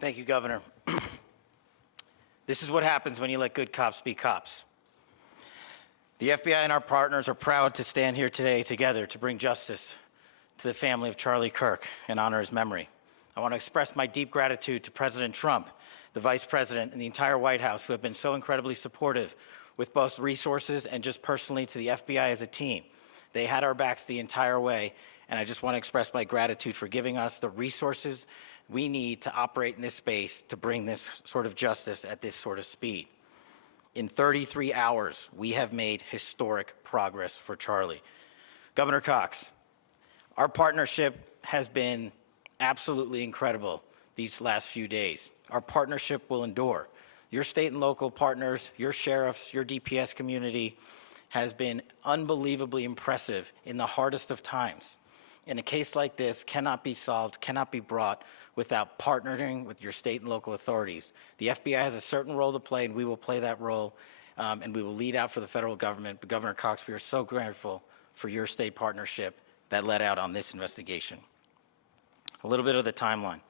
Thank you, Governor. This is what happens when you let good cops be cops. The FBI and our partners are proud to stand here today together to bring justice to the family of Charlie Kirk and honor his memory. I want to express my deep gratitude to President Trump, the Vice President, and the entire White House who have been so incredibly supportive with both resources and just personally to the FBI as a team. They had our backs the entire way, and I just want to express my gratitude for giving us the resources we need to operate in this space to bring this sort of justice at this sort of speed. In 33 hours, we have made historic progress for Charlie. Governor Cox, our partnership has been absolutely incredible these last few days. Our partnership will endure. Your state and local partners, your sheriffs, your DPS community has been unbelievably impressive in the hardest of times. And a case like this cannot be solved, cannot be brought without partnering with your state and local authorities. The FBI has a certain role to play, and we will play that role, and we will lead out for the federal government. But Governor Cox, we are so grateful for your state partnership that led out on this investigation. A little bit of the timeline.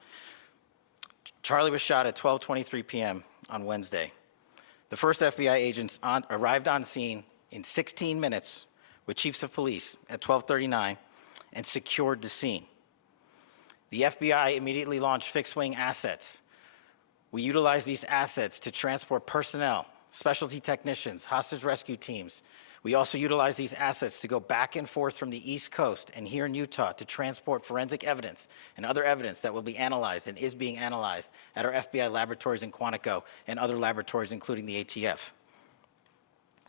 Charlie was shot at 12:23 p.m. on Wednesday. The first FBI agents arrived on scene in 16 minutes with chiefs of police at 12:39 and secured the scene. The FBI immediately launched fixed-wing assets. We utilized these assets to transport personnel, specialty technicians, hostage rescue teams. We also utilized these assets to go back and forth from the East Coast and here in Utah to transport forensic evidence and other evidence that will be analyzed and is being analyzed at our FBI laboratories in Quantico and other laboratories, including the ATF.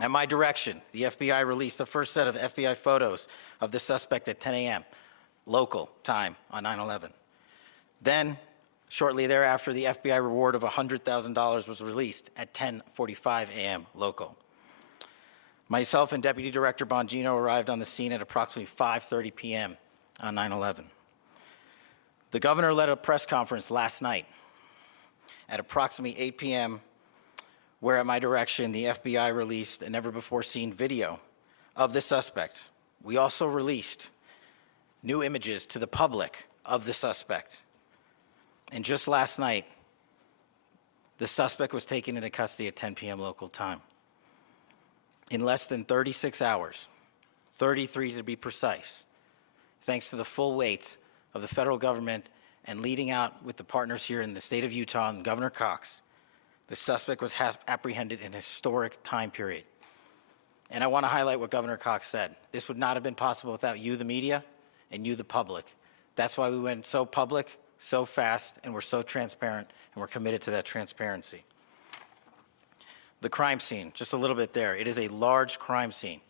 At my direction, the FBI released the first set of FBI photos of the suspect at 10 a.m. local time on 9/11. Then, shortly thereafter, the FBI reward of $100,000 was released at 10:45 a.m. local. Myself and Deputy Director Bongino arrived on the scene at approximately 5:30 p.m. on 9/11. The governor led a press conference last night at approximately 8 p.m., where at my direction, the FBI released a never-before-seen video of the suspect. We also released new images to the public of the suspect. And just last night, the suspect was taken into custody at 10 p.m. local time. In less than 36 hours, 33 to be precise, thanks to the full weight of the federal government and leading out with the partners here in the state of Utah and Governor Cox, the suspect was apprehended in a historic time period. And I want to highlight what Governor Cox said. This would not have been possible without you, the media, and you, the public. That's why we went so public, so fast, and we're so transparent, and we're committed to that transparency. The crime scene, just a little bit there. It is a large crime scene.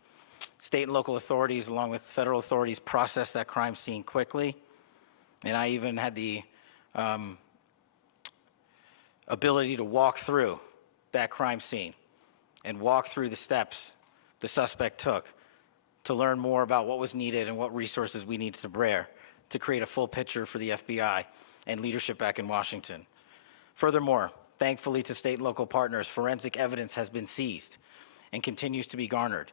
State and local authorities, along with federal authorities, processed that crime scene quickly. And I even had the ability to walk through that crime scene and walk through the steps the suspect took to learn more about what was needed and what resources we needed to bear to create a full picture for the FBI and leadership back in Washington. Furthermore, thankfully to state and local partners, forensic evidence has been seized and continues to be garnered.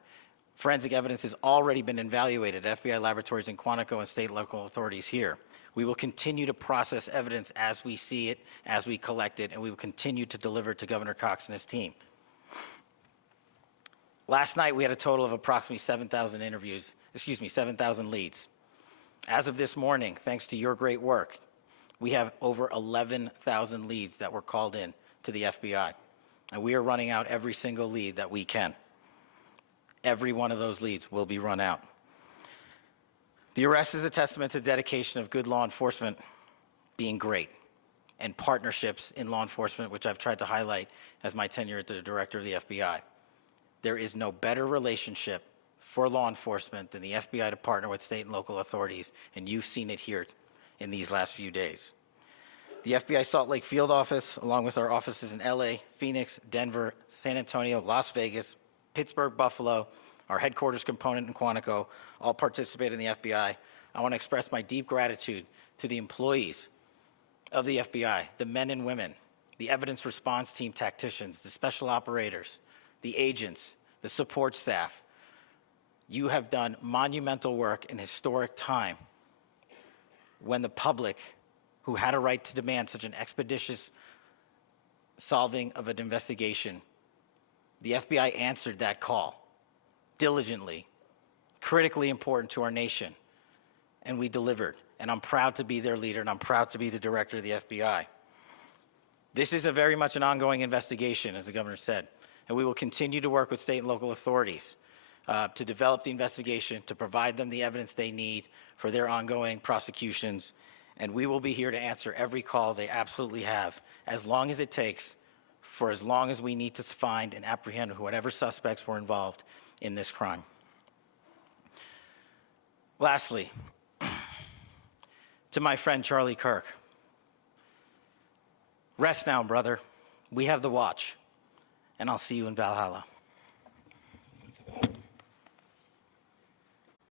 Forensic evidence has already been evaluated at FBI laboratories in Quantico and state and local authorities here. We will continue to process evidence as we see it, as we collect it, and we will continue to deliver it to Governor Cox and his team. Last night, we had a total of approximately 7,000 leads. As of this morning, thanks to your great work, we have over 11,000 leads that were called in to the FBI. And we are running out every single lead that we can. Every one of those leads will be run out. The arrest is a testament to the dedication of good law enforcement being great and partnerships in law enforcement, which I've tried to highlight as my tenure as the director of the FBI. There is no better relationship for law enforcement than the FBI to partner with state and local authorities, and you've seen it here in these last few days. The FBI Salt Lake Field Office, along with our offices in LA, Phoenix, Denver, San Antonio, Las Vegas, Pittsburgh, Buffalo, our headquarters component in Quantico, all participate in the FBI. I want to express my deep gratitude to the employees of the FBI, the men and women, the evidence response team tacticians, the special operators, the agents, the support staff. You have done monumental work in historic time when the public who had a right to demand such an expeditious solving of an investigation. The FBI answered that call diligently, critically important to our nation, and we delivered. And I'm proud to be their leader, and I'm proud to be the director of the FBI. This is very much an ongoing investigation, as the governor said, and we will continue to work with state and local authorities to develop the investigation, to provide them the evidence they need for their ongoing prosecutions, and we will be here to answer every call they absolutely have, as long as it takes, for as long as we need to find and apprehend whatever suspects were involved in this crime. Lastly, to my friend Charlie Kirk, rest now, brother. We have the watch, and I'll see you in Valhalla.